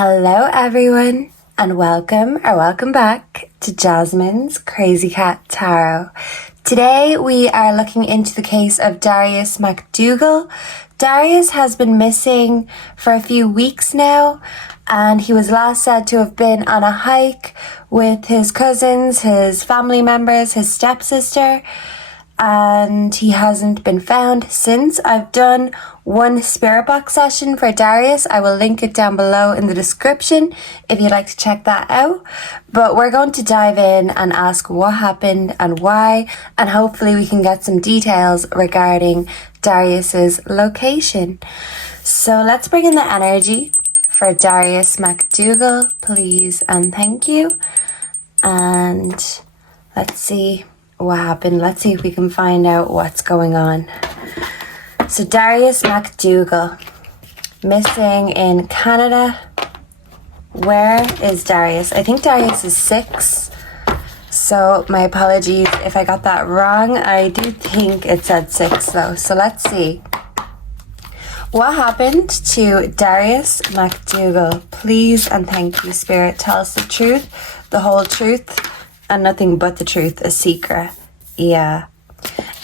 Hello everyone, and welcome back to Jasmine's Crazy Cat Tarot. Today we are looking into the case of Darius Macdougall. Darius has been missing for a few weeks now, and he was last said to have been on a hike with his cousins, his family members, his stepsister, and he hasn't been found since. I've done one spirit box session for Darius. I will link it down below in the description if you'd like to check that out. But we're going to dive in and ask what happened and why, and hopefully we can get some details regarding Darius's location. So let's bring in the energy for Darius Macdougall, please and thank you. And let's see what happened. Let's see if we can find out what's going on. So Darius Macdougall, missing in Canada. Where is Darius? I think Darius is 6. So my apologies if I got that wrong. I do think it said 6 though. So let's see. What happened to Darius Macdougall? Please and thank you, Spirit. Tell us the truth, the whole truth, and nothing but the truth, a secret. Yeah.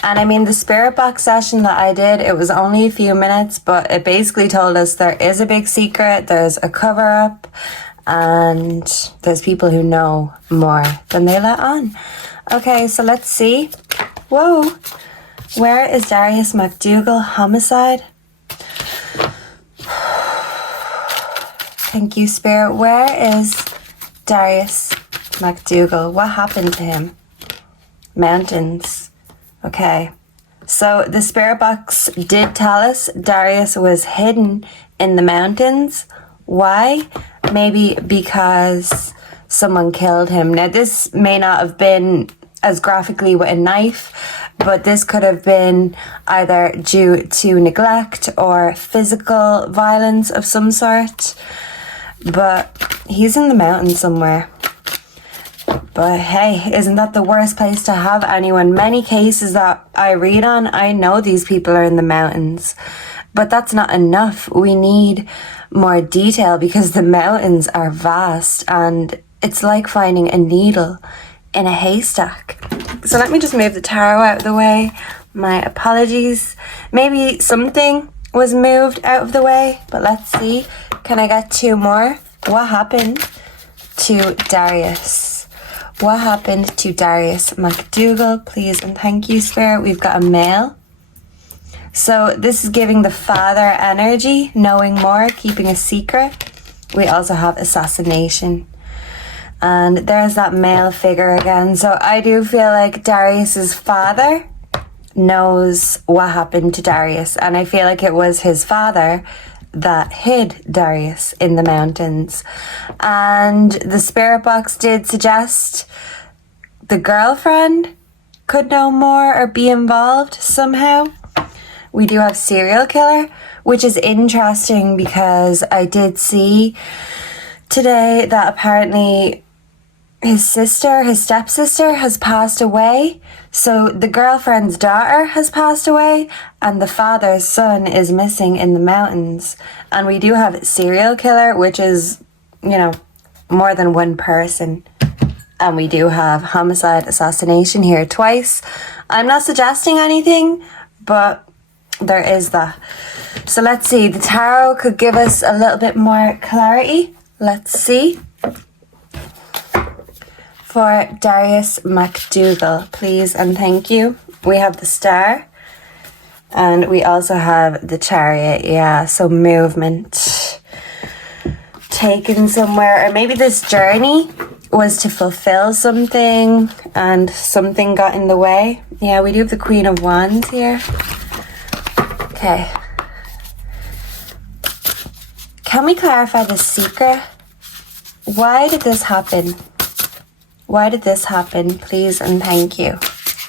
And I mean, the spirit box session that I did, it was only a few minutes, but it basically told us there is a big secret, there's a cover up, and there's people who know more than they let on. Okay, so let's see. Whoa. Where is Darius Macdougall? Homicide? Thank you, Spirit. Where is Darius Macdougall? What happened to him? Mountains. Okay. So the spirit box did tell us Darius was hidden in the mountains. Why? Maybe because someone killed him. Now this may not have been as graphically with a knife, but this could have been either due to neglect or physical violence of some sort. But he's in the mountains somewhere. But hey, isn't that the worst place to have anyone? Many cases that I read on, I know these people are in the mountains. But that's not enough. We need more detail because the mountains are vast and it's like finding a needle in a haystack. So let me just move the tarot out of the way. My apologies. Maybe something was moved out of the way, but let's see. Can I get 2 more? What happened to Darius? What happened to Darius Macdougall? Please and thank you, Spirit. We've got a male. So this is giving the father energy, knowing more, keeping a secret. We also have assassination. And there's that male figure again. So I do feel like Darius's father knows what happened to Darius. And I feel like it was his father that hid Darius in the mountains. And the spirit box did suggest the girlfriend could know more or be involved somehow. We do have serial killer, which is interesting because I did see today that apparently his stepsister has passed away. So the girlfriend's daughter has passed away and the father's son is missing in the mountains. And we do have serial killer, which is, you know, more than one person. And we do have homicide, assassination here twice. I'm not suggesting anything, but there is that. So let's see. The tarot could give us a little bit more clarity. Let's see. For Darius Macdougall, please and thank you. We have the star and we also have the chariot. Yeah, so movement, taken somewhere, or maybe this journey was to fulfill something and something got in the way. Yeah, we do have the Queen of Wands here. Okay. Can we clarify the secret? Why did this happen? Why did this happen? Please and thank you.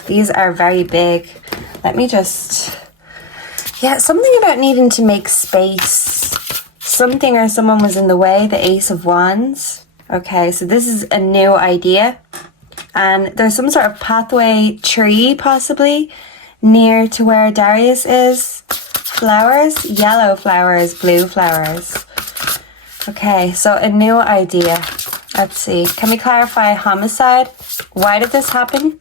These are very big. Let me just... Yeah, something about needing to make space. Something or someone was in the way. The Ace of Wands. Okay, so this is a new idea. And there's some sort of pathway tree, possibly, near to where Darius is. Flowers, yellow flowers, blue flowers. Okay, so a new idea. Let's see. Can we clarify homicide? Why did this happen?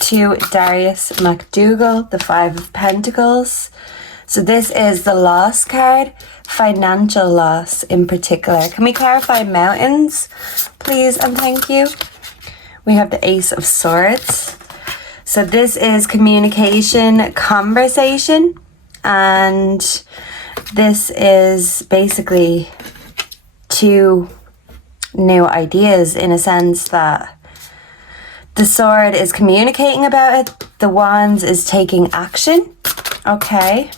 To Darius Macdougall, the Five of Pentacles. So this is the loss card, financial loss in particular. Can we clarify mountains, please and thank you? We have the Ace of Swords. So this is communication, conversation, and this is basically two new ideas in a sense that the sword is communicating about it, the wands is taking action. Okay.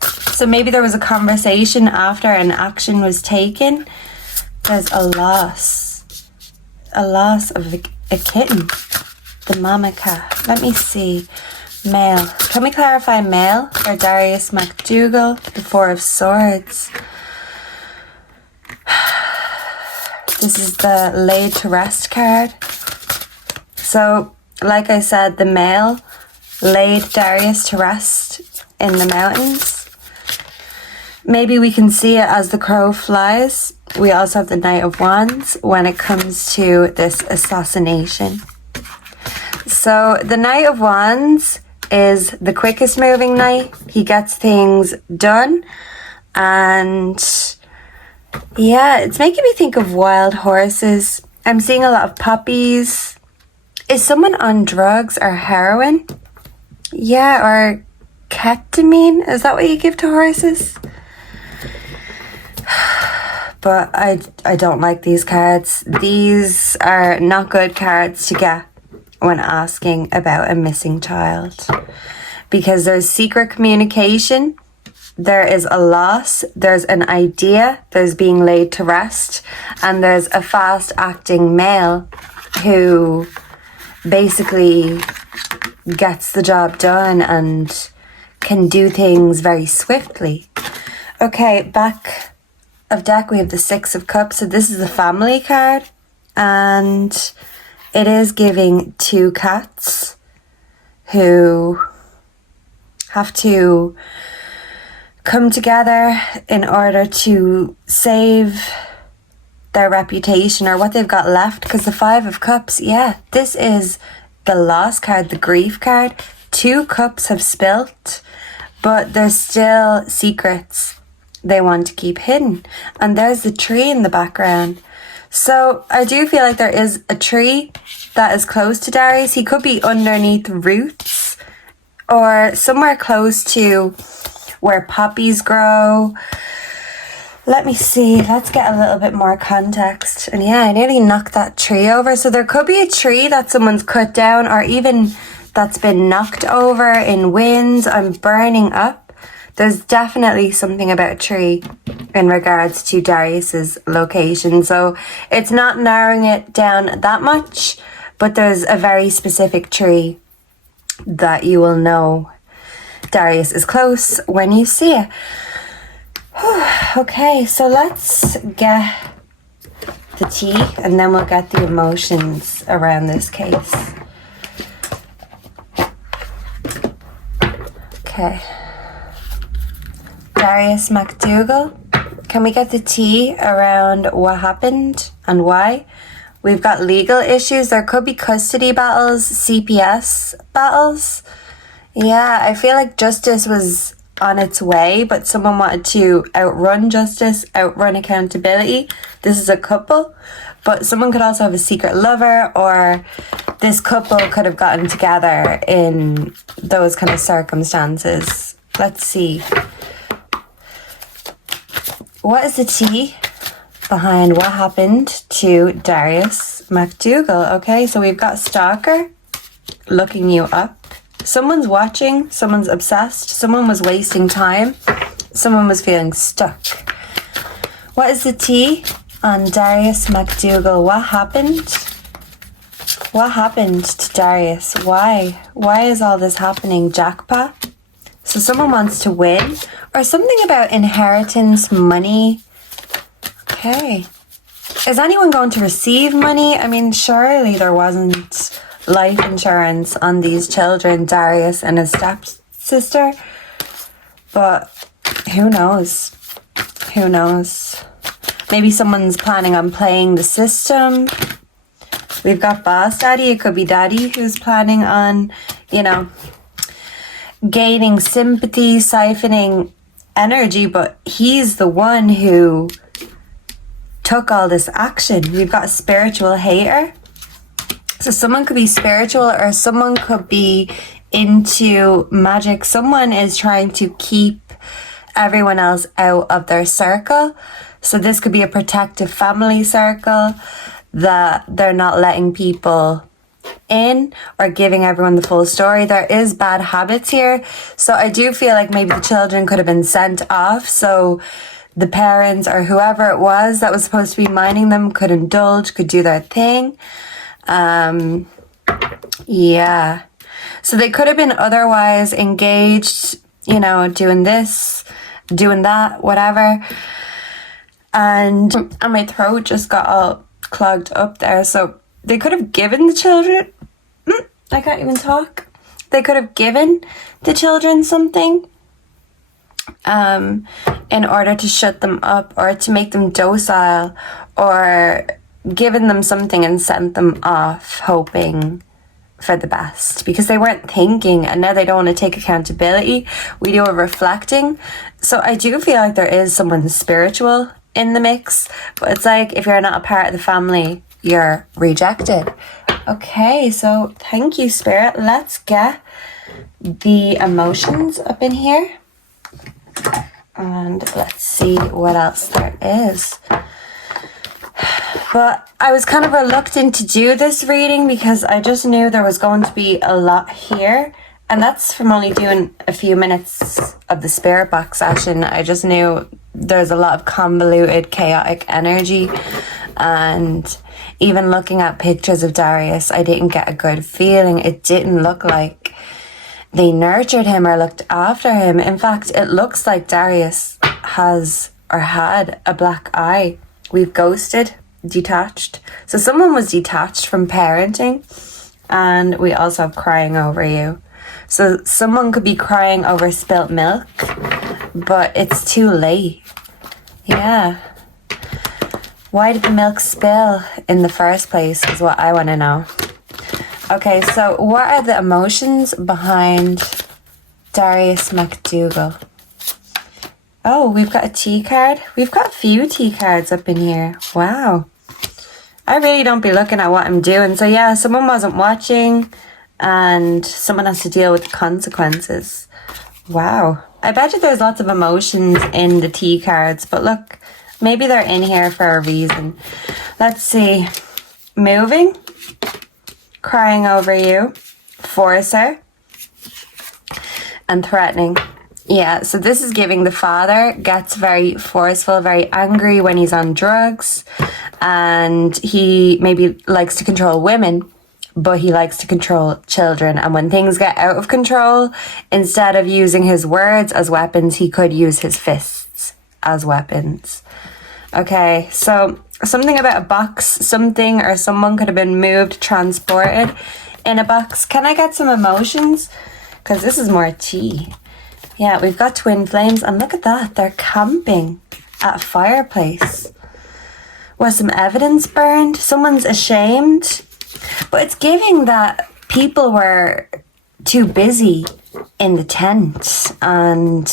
So maybe there was a conversation after an action was taken. There's a loss of a kitten, the mama cat. Let me see. Male. Can we clarify male for Darius Macdougall, the Four of Swords? This is the laid to rest card. So, like I said, the male laid Darius to rest in the mountains. Maybe we can see it as the crow flies. We also have the Knight of Wands when it comes to this assassination. So the Knight of Wands is the quickest moving knight. He gets things done. And yeah, it's making me think of wild horses. I'm seeing a lot of puppies. Is someone on drugs or heroin? Yeah, or ketamine? Is that what you give to horses? But I don't like these cards. These are not good cards to get when asking about a missing child. Because there's secret communication, there is a loss, there's an idea, there's being laid to rest, and there's a fast acting male who basically gets the job done and can do things very swiftly. Okay, back of deck we have the Six of Cups. So this is the family card, and it is giving two cats who have to come together in order to save their reputation or what they've got left. Because the Five of Cups, yeah, this is the loss card, the grief card. Two cups have spilt, but there's still secrets they want to keep hidden. And there's the tree in the background. So I do feel like there is a tree that is close to Darius. He could be underneath roots or somewhere close to where poppies grow. Let me see. Let's get a little bit more context. And yeah, I nearly knocked that tree over. So there could be a tree that someone's cut down or even that's been knocked over in winds and burning up. There's definitely something about a tree in regards to Darius's location. So it's not narrowing it down that much, but there's a very specific tree that you will know Darius is close when you see it. Okay, so let's get the tea and then we'll get the emotions around this case. Okay. Darius Macdougall, can we get the tea around what happened and why? We've got legal issues. There could be custody battles, CPS battles. Yeah, I feel like justice was on its way, but someone wanted to outrun justice, outrun accountability. This is a couple, but someone could also have a secret lover, or this couple could have gotten together in those kind of circumstances. Let's see. What is the tea behind what happened to Darius Macdougall? Okay, so we've got stalker looking you up. Someone's watching, someone's obsessed, someone was wasting time, someone was feeling stuck. What is the tea on Darius Macdougall? What happened? What happened to Darius? Why? Why is all this happening? Jackpot? So someone wants to win, or something about inheritance, money. Okay. Is anyone going to receive money? I mean, surely there wasn't life insurance on these children, Darius and his stepsister. But who knows? Who knows? Maybe someone's planning on playing the system. We've got boss daddy. It could be daddy who's planning on, you know, gaining sympathy, siphoning energy, but he's the one who took all this action. We've got a spiritual hater. So someone could be spiritual, or someone could be into magic. Someone is trying to keep everyone else out of their circle. So this could be a protective family circle that they're not letting people in or giving everyone the full story. There is bad habits here. So I do feel like maybe the children could have been sent off. So the parents or whoever it was that was supposed to be minding them could indulge, could do their thing. Yeah. So they could have been otherwise engaged, you know, doing this, doing that, whatever. And my throat just got all clogged up there. So they could have given the children, I can't even talk. They could have given the children something in order to shut them up or to make them docile, or given them something and sent them off hoping for the best, because they weren't thinking, and now they don't want to take accountability. We do a reflecting. So I do feel like there is someone spiritual in the mix, but it's like if you're not a part of the family, you're rejected. Okay, so thank you, Spirit. Let's get the emotions up in here, and let's see what else there is. But I was kind of reluctant to do this reading because I just knew there was going to be a lot here. And that's from only doing a few minutes of the spirit box session. I just knew there's a lot of convoluted, chaotic energy. And even looking at pictures of Darius, I didn't get a good feeling. It didn't look like they nurtured him or looked after him. In fact, it looks like Darius has or had a black eye. We've ghosted, detached. So someone was detached from parenting. And we also have crying over you. So someone could be crying over spilt milk, but it's too late. Yeah. Why did the milk spill in the first place is what I want to know. Okay, so what are the emotions behind Darius Macdougall? Oh, we've got a T card. We've got a few T cards up in here. Wow. I really don't be looking at what I'm doing. So yeah, someone wasn't watching and someone has to deal with the consequences. Wow. I bet you there's lots of emotions in the T cards, but look, maybe they're in here for a reason. Let's see. Moving, crying over you, forcer, and threatening. Yeah, so this is giving the father gets very forceful, very angry when he's on drugs, and he maybe likes to control women, but he likes to control children. And when things get out of control, instead of using his words as weapons, he could use his fists as weapons. Okay, so something about a box, something or someone could have been moved, transported in a box. Can I get some emotions? Because this is more tea. Yeah, we've got twin flames, and look at that. They're camping at a fireplace. Was some evidence burned? Someone's ashamed. But it's giving that people were too busy in the tent, and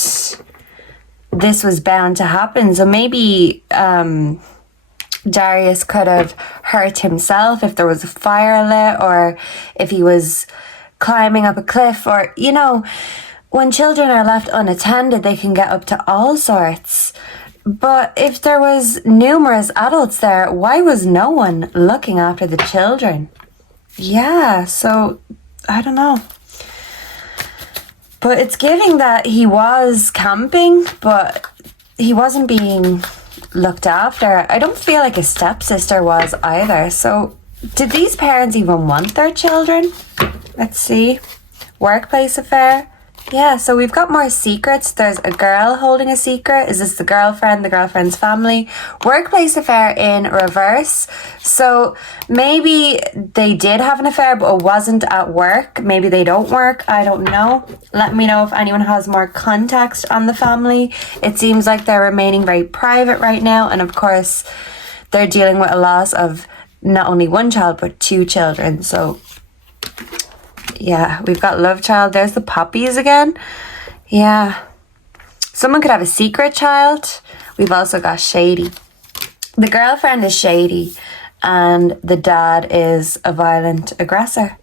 this was bound to happen. So maybe Darius could have hurt himself if there was a fire lit, or if he was climbing up a cliff, or, you know, when children are left unattended, they can get up to all sorts. But if there was numerous adults there, why was no one looking after the children? Yeah, so I don't know. But it's giving that he was camping, but he wasn't being looked after. I don't feel like his stepsister was either. So did these parents even want their children? Let's see. Workplace affair, Yeah, so we've got more secrets. There's a girl holding a secret. Is this the girlfriend, the girlfriend's family? Workplace affair in reverse. So maybe they did have an affair, but it wasn't at work. Maybe they don't work. I don't know. Let me know if anyone has more context on the family. It seems like they're remaining very private right now. And of course, they're dealing with a loss of not only one child, but 2 children. So yeah, we've got love child. There's the puppies again. Yeah. Someone could have a secret child. We've also got shady. The girlfriend is shady and the dad is a violent aggressor.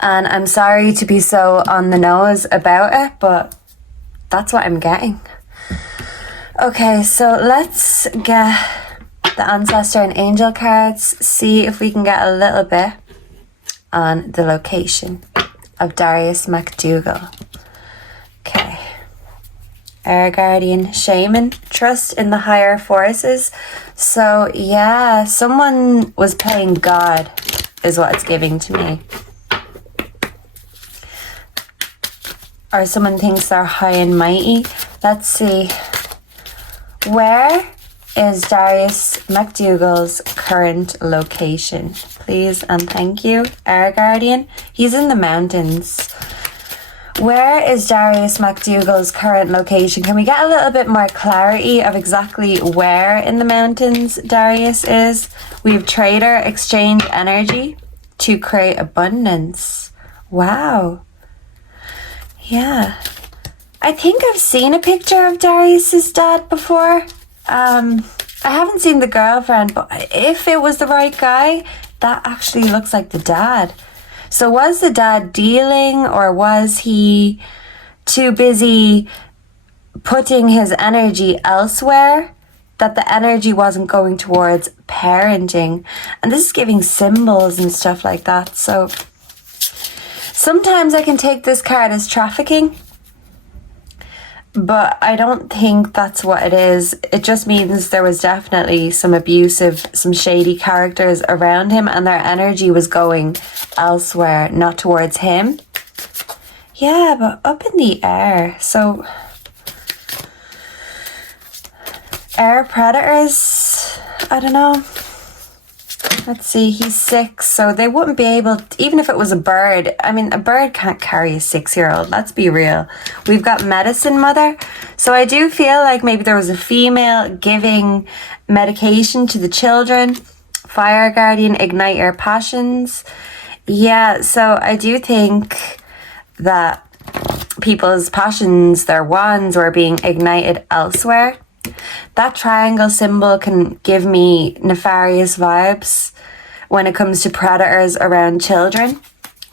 And I'm sorry to be so on the nose about it, but that's what I'm getting. Okay, so let's get the ancestor and angel cards. See if we can get a little bit on the location of Darius Macdougall. Okay. Air guardian, shaman, trust in the higher forces. So yeah, someone was playing God is what it's giving to me. Or someone thinks they're high and mighty. Let's see. Where is Darius Macdougall's current location? Please and thank you. Air Guardian. He's in the mountains. Where is Darius Macdougall's current location? Can we get a little bit more clarity of exactly where in the mountains Darius is? We have trader, exchange energy to create abundance. Wow. Yeah. I think I've seen a picture of Darius's dad before. I haven't seen the girlfriend, but if it was the right guy, that actually looks like the dad. So was the dad dealing, or was he too busy putting his energy elsewhere that the energy wasn't going towards parenting? And this is giving symbols and stuff like that. So sometimes I can take this card as trafficking, but I don't think that's what it is. It just means there was definitely some abusive, some shady characters around him, and their energy was going elsewhere, not towards him. Yeah, but up in the air. So air predators, I don't know. Let's see, he's 6, so they wouldn't be able to, even if it was a bird. I mean, a bird can't carry a 6-year-old, let's be real. We've got medicine mother. So I do feel like maybe there was a female giving medication to the children. Fire guardian, ignite your passions. Yeah, so I do think that people's passions, their wands, were being ignited elsewhere. That triangle symbol can give me nefarious vibes when it comes to predators around children.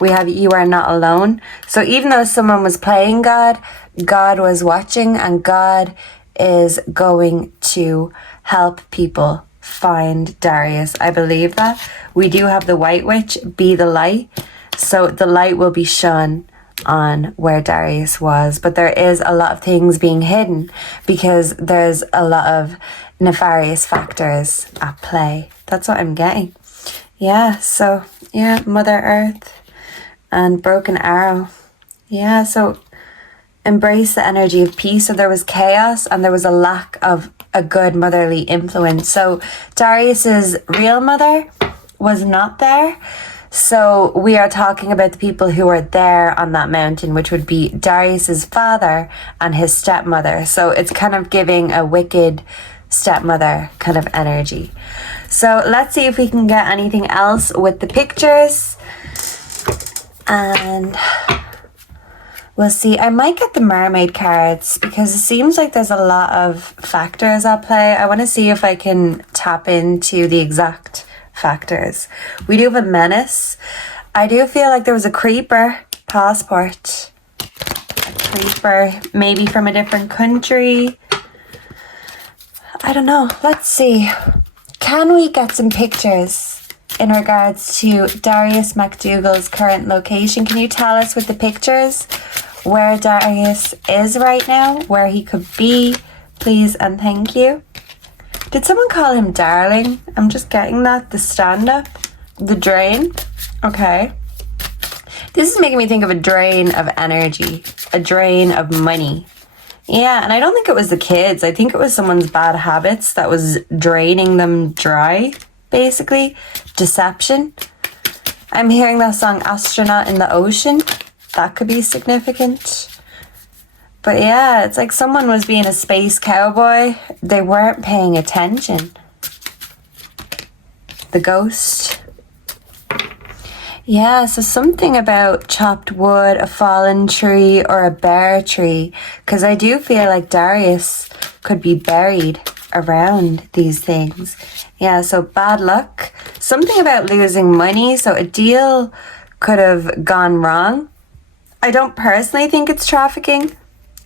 We have you are not alone. So even though someone was playing God, God was watching, and God is going to help people find Darius. I believe that. We do have the White Witch, be the light. So the light will be shone on where Darius was, but there is a lot of things being hidden because there's a lot of nefarious factors at play. That's what I'm getting. Yeah, so yeah, Mother Earth and broken arrow. Yeah, so embrace the energy of peace. So there was chaos and there was a lack of a good motherly influence. So Darius's real mother was not there. So we are talking about the people who are there on that mountain, which would be Darius's father and his stepmother. So it's kind of giving a wicked stepmother kind of energy. So let's see if we can get anything else with the pictures. And we'll see. I might get the mermaid cards because it seems like there's a lot of factors at play. I want to see if I can tap into the exact factors. We do have a menace. I do feel like there was a creeper passport. A creeper, maybe from a different country. I don't know. Let's see. Can we get some pictures in regards to Darius Macdougall's current location? Can you tell us with the pictures where Darius is right now, where he could be, please and thank you? Did someone call him darling? I'm just getting that. The stand-up, the drain. Okay. This is making me think of a drain of energy, a drain of money. Yeah, and I don't think it was the kids. I think it was someone's bad habits that was draining them dry, basically. Deception. I'm hearing that song Astronaut in the Ocean. That could be significant. But yeah, it's like someone was being a space cowboy. They weren't paying attention. The ghost. Yeah, so something about chopped wood, a fallen tree, or a bare tree. Because I do feel like Darius could be buried around these things. Yeah, so bad luck. Something about losing money. So a deal could have gone wrong. I don't personally think it's trafficking.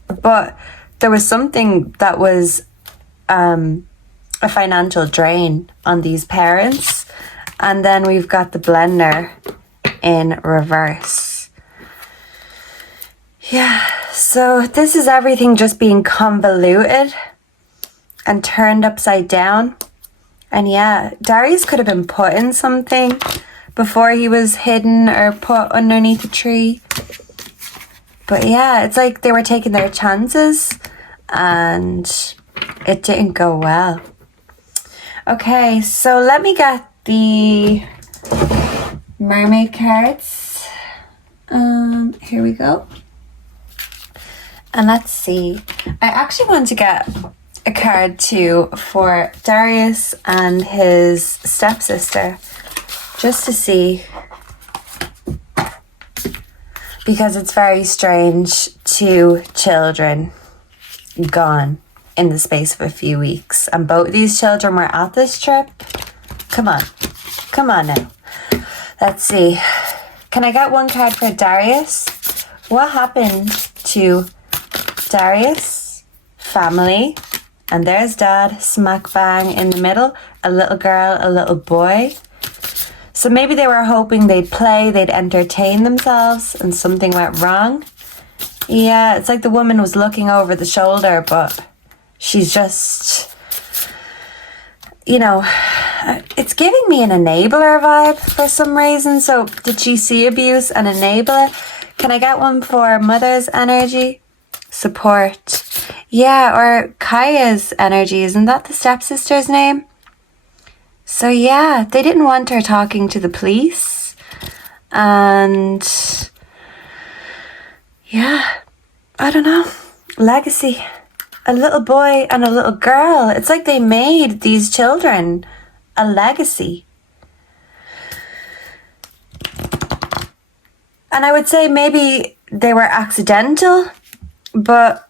But there was something that was a financial drain on these parents. And then we've got the blender in reverse. Yeah, so this is everything just being convoluted and turned upside down. And yeah, Darius could have been put in something before he was hidden or put underneath a tree. But yeah, it's like they were taking their chances and it didn't go well. Okay, so let me get the mermaid cards. Here we go. And let's see. I actually want to get a card too for Darius and his stepsister, just to see. Because it's very strange, 2 children gone in the space of a few weeks. And both these children were at this trip. Come on. Come on now. Let's see. Can I get one card for Darius? What happened to Darius? Family. And there's dad, smack bang in the middle. A little girl, a little boy. So maybe they were hoping they'd play, they'd entertain themselves, and something went wrong. Yeah, it's like the woman was looking over the shoulder, but she's just, you know, it's giving me an enabler vibe for some reason. So did she see abuse and enable it? Can I get one for mother's energy? Support. Yeah, or Kaya's energy. Isn't that the stepsister's name? So yeah, they didn't want her talking to the police. And yeah, I don't know. Legacy. A little boy and a little girl. It's like they made these children a legacy. And I would say maybe they were accidental, but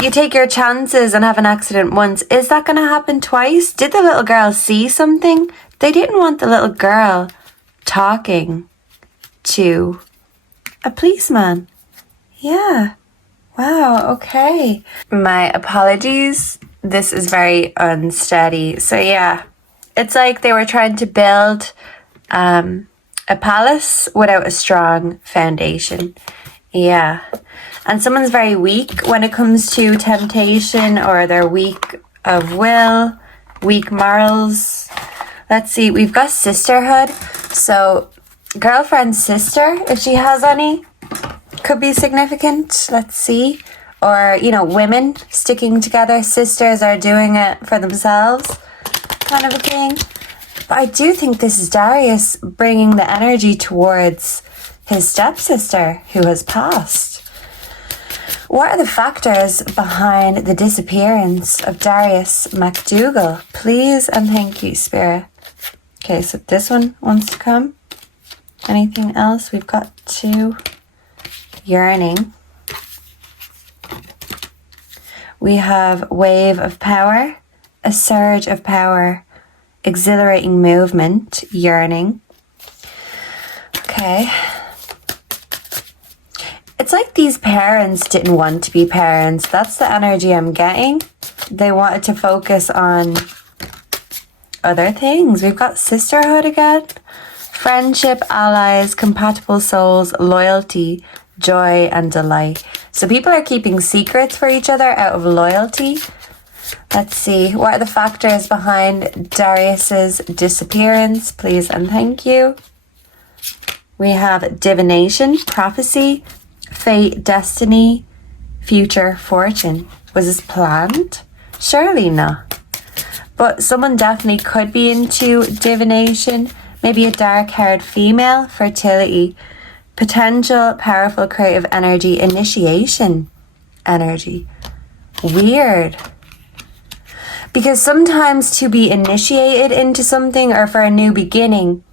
you take your chances and have an accident once. Is that going to happen twice? Did the little girl see something? They didn't want the little girl talking to a policeman. Yeah. Wow, okay. My apologies. This is very unsteady. So yeah, it's like they were trying to build a palace without a strong foundation. Yeah. And someone's very weak when it comes to temptation, or they're weak of will, weak morals. Let's see, we've got sisterhood. So girlfriend's sister, if she has any, could be significant. Let's see. Or, you know, women sticking together. Sisters are doing it for themselves, kind of a thing. But I do think this is Darius bringing the energy towards his stepsister who has passed. What are the factors behind the disappearance of Darius Macdougall? Please and thank you, Spirit. Okay, so this one wants to come. Anything else? We've got 2. Yearning. We have wave of power, a surge of power, exhilarating movement, yearning. Okay. It's like these parents didn't want to be parents. That's the energy I'm getting. They wanted to focus on other things. We've got sisterhood again. Friendship, allies, compatible souls, loyalty, joy, and delight. So people are keeping secrets for each other out of loyalty. Let's see. What are the factors behind Darius's disappearance? Please and thank you. We have divination, prophecy, fate, destiny, future, fortune. Was this planned? Surely not. But someone definitely could be into divination. Maybe a dark-haired female, fertility, potential, powerful, creative energy, initiation energy. Weird. Because sometimes to be initiated into something or for a new beginning,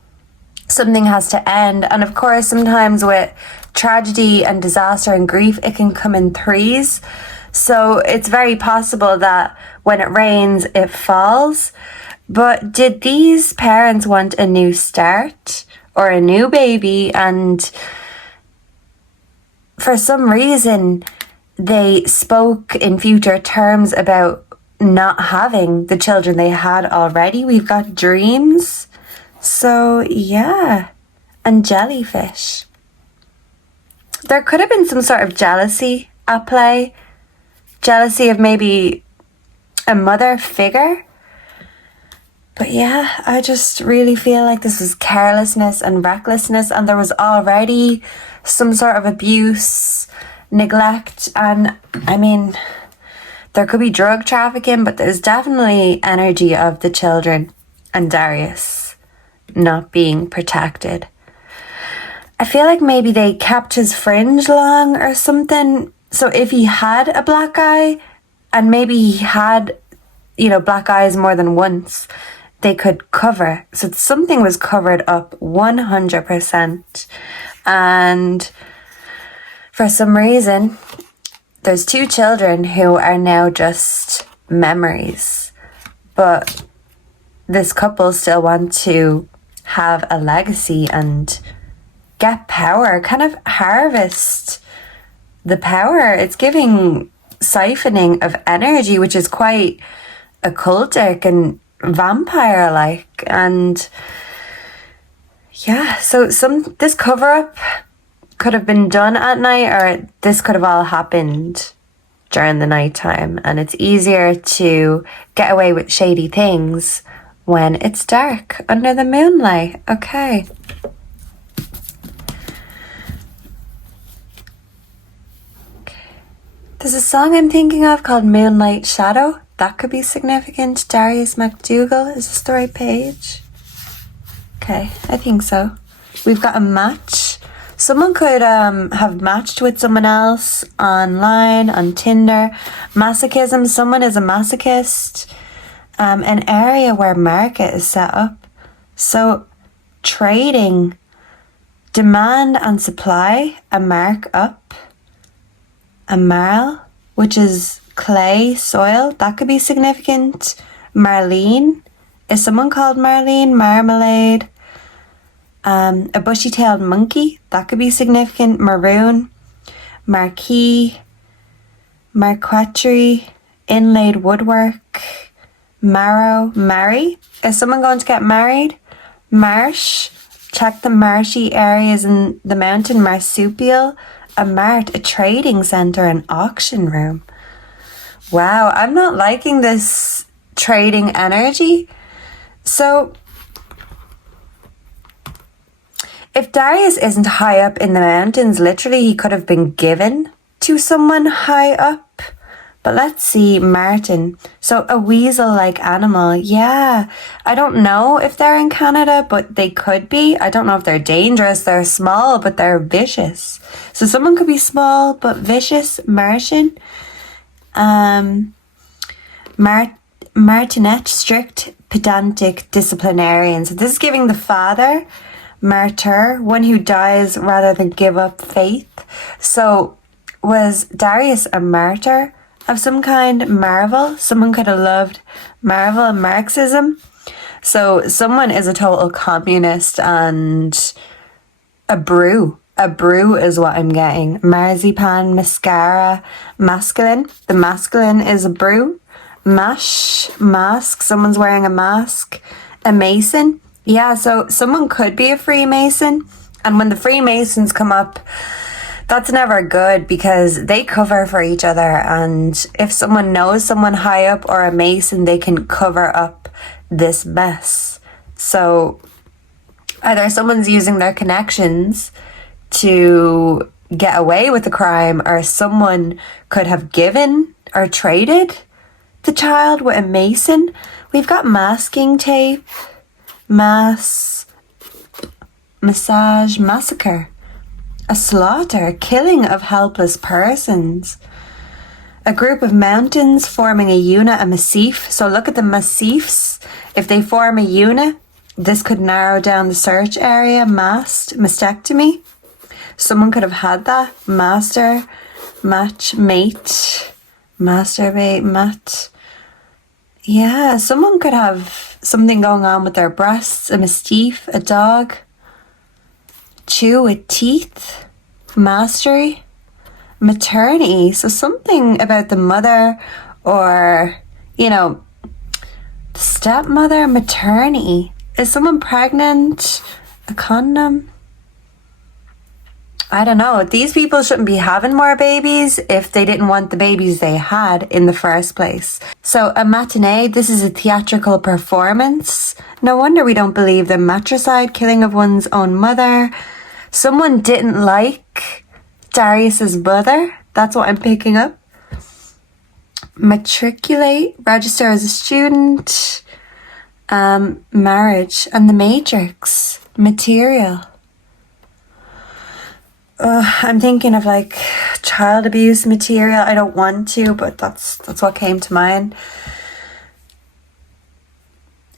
something has to end. And of course, sometimes with tragedy and disaster and grief, it can come in threes. So it's very possible that when it rains, it falls. But did these parents want a new start or a new baby? And for some reason, they spoke in future terms about not having the children they had already. We've got dreams. So yeah, and jellyfish. There could have been some sort of jealousy at play. Jealousy of maybe a mother figure. But yeah, I just really feel like this was carelessness and recklessness, and there was already some sort of abuse, neglect, and I mean, there could be drug trafficking, but there's definitely energy of the children and Darius not being protected. I feel like maybe they kept his fringe long or something. So if he had a black eye, and maybe he had, black eyes more than once, they could cover. So something was covered up 100%. And for some reason, there's 2 children who are now just memories. But this couple still want to have a legacy and get power, kind of harvest the power. It's giving siphoning of energy, which is quite occultic and vampire-like. And yeah, so this cover-up could have been done at night, or this could have all happened during the nighttime. And it's easier to get away with shady things when it's dark under the moonlight. Okay. There's a song I'm thinking of called Moonlight Shadow. That could be significant. Darius MacDougall. Is this the right page? Okay, I think so. We've got a match. Someone could have matched with someone else online, on Tinder. Masochism. Someone is a masochist. An area where market is set up. So trading. Demand and supply. A mark up. A marl, which is clay, soil. That could be significant. Marlene. Is someone called Marlene? Marmalade. A bushy-tailed monkey. That could be significant. Maroon. Marquee. Marquetry. Inlaid woodwork. Marrow. Marry. Is someone going to get married? Marsh. Check the marshy areas in the mountain. Marsupial. A mart, a trading centre, an auction room. Wow, I'm not liking this trading energy. So, if Darius isn't high up in the mountains, literally he could have been given to someone high up. But let's see, Martin. So a weasel-like animal. Yeah, I don't know if they're in Canada, but they could be. I don't know if they're dangerous. They're small, but they're vicious. So someone could be small, but vicious. Martian. Martinet, strict, pedantic, disciplinarian. So this is giving the father, martyr, one who dies rather than give up faith. So was Darius a martyr of some kind? Marvel. Someone could have loved Marvel and Marxism. So someone is a total communist and a brew. A brew is what I'm getting. Marzipan, mascara, masculine. The masculine is a brew. Mash, mask. Someone's wearing a mask. A mason. Yeah, so someone could be a Freemason. And when the Freemasons come up, that's never good because they cover for each other. And if someone knows someone high up or a Mason, they can cover up this mess. So Either someone's using their connections to get away with the crime, or someone could have given or traded the child with a mason. We've got masking tape, massage, massacre, a slaughter, killing of helpless persons. A group of mountains forming a unit, a massif. So look at the massifs. If they form a unit, this could narrow down the search area. Mastectomy. Someone could have had that. Master, match, mate, masturbate, mat. Yeah, someone could have something going on with their breasts. A mastiff, a dog. Chew with teeth. Mastery. Maternity. So something about the mother, or, you know, the stepmother. Maternity. Is someone pregnant? A condom? I don't know. These people shouldn't be having more babies if they didn't want the babies they had in the first place. So a matinee, this is a theatrical performance. No wonder we don't believe the matricide, killing of one's own mother. Someone didn't like Darius's brother. That's what I'm picking up. Matriculate, register as a student. Marriage and the matrix. Material. I'm thinking of like child abuse material. I don't want to, but that's what came to mind.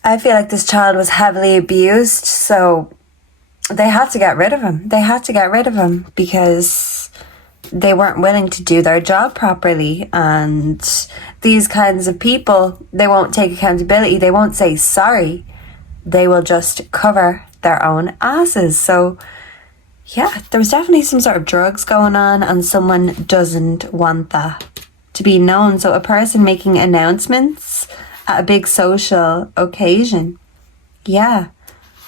I feel like this child was heavily abused, so they had to get rid of him. They had to get rid of him because they weren't willing to do their job properly. And these kinds of people, they won't take accountability. They won't say sorry. They will just cover their own asses. So yeah, there was definitely some sort of drugs going on, and someone doesn't want that to be known. So a person making announcements at a big social occasion. Yeah.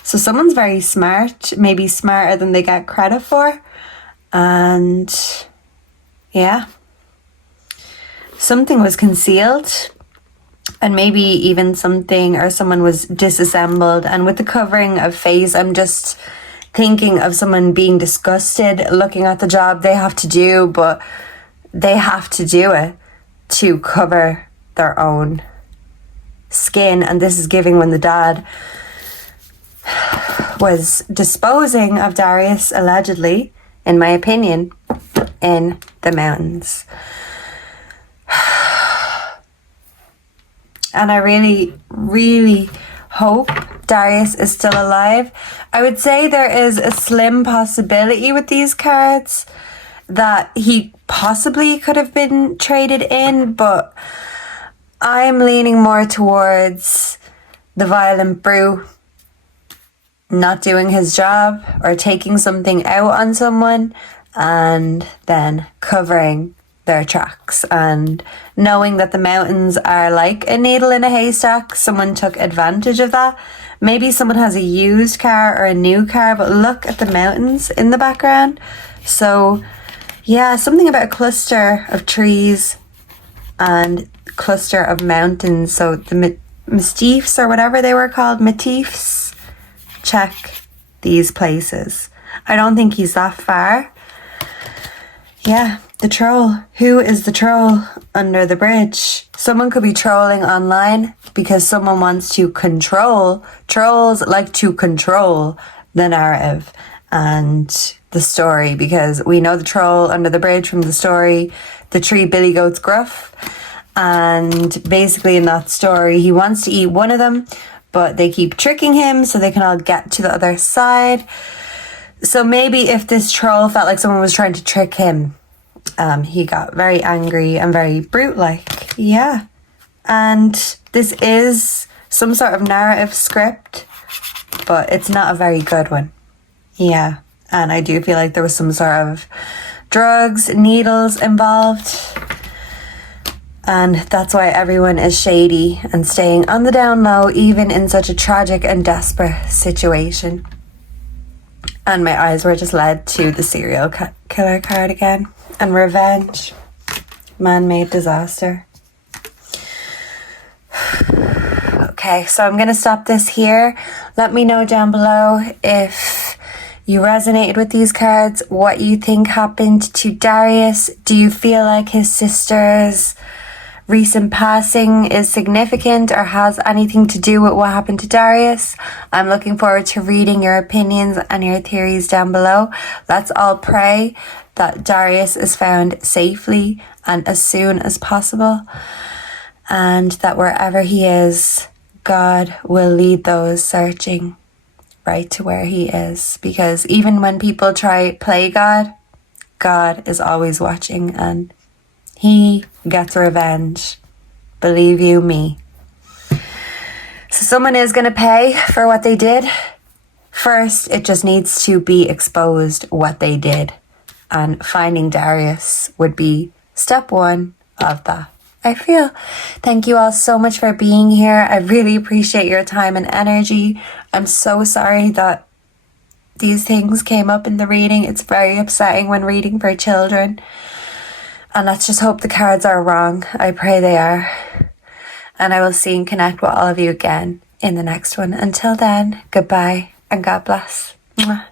So someone's very smart, maybe smarter than they get credit for. And yeah, something was concealed, and maybe even something or someone was disassembled. And with the covering of face, I'm just thinking of someone being disgusted looking at the job they have to do, but they have to do it to cover their own skin. And this is giving when the dad was disposing of Darius, allegedly, in my opinion, in the mountains. And I really, really hope Darius is still alive. I would say there is a slim possibility with these cards that he possibly could have been traded in, but I'm leaning more towards the violent brew not doing his job or taking something out on someone and then covering their tracks, and knowing that the mountains are like a needle in a haystack. Someone took advantage of that. Maybe someone has a used car or a new car, but look at the mountains in the background. So yeah, something about a cluster of trees and cluster of mountains. So the mastiffs, or whatever they were called, matifs, check these places. I don't think he's that far. Yeah, the troll. Who is the troll under the bridge? Someone could be trolling online because someone wants to control. Trolls like to control the narrative and the story, because we know the troll under the bridge from the story, The Tree Billy Goat's Gruff. And basically in that story, he wants to eat one of them, but they keep tricking him so they can all get to the other side. So maybe if this troll felt like someone was trying to trick him, he got very angry and very brute-like. Yeah. And this is some sort of narrative script, but it's not a very good one. Yeah. And I do feel like there was some sort of drugs, needles involved. And that's why everyone is shady and staying on the down low, even in such a tragic and desperate situation. And my eyes were just led to the serial killer card again. And revenge. Man-made disaster. Okay, so I'm going to stop this here. Let me know down below if you resonated with these cards, what you think happened to Darius. Do you feel like his sister's recent passing is significant or has anything to do with what happened to Darius? I'm looking forward to reading your opinions and your theories down below. Let's all pray that Darius is found safely and as soon as possible, and that wherever he is, God will lead those searching right to where he is. Because even when people try play God, God is always watching and he gets revenge. Believe you me. So someone is going to pay for what they did. First, it just needs to be exposed what they did. And finding Darius would be step one of that, I feel. Thank you all so much for being here. I really appreciate your time and energy. I'm so sorry that these things came up in the reading. It's very upsetting when reading for children. And let's just hope the cards are wrong. I pray they are. And I will see and connect with all of you again in the next one. Until then, goodbye and God bless. Mwah.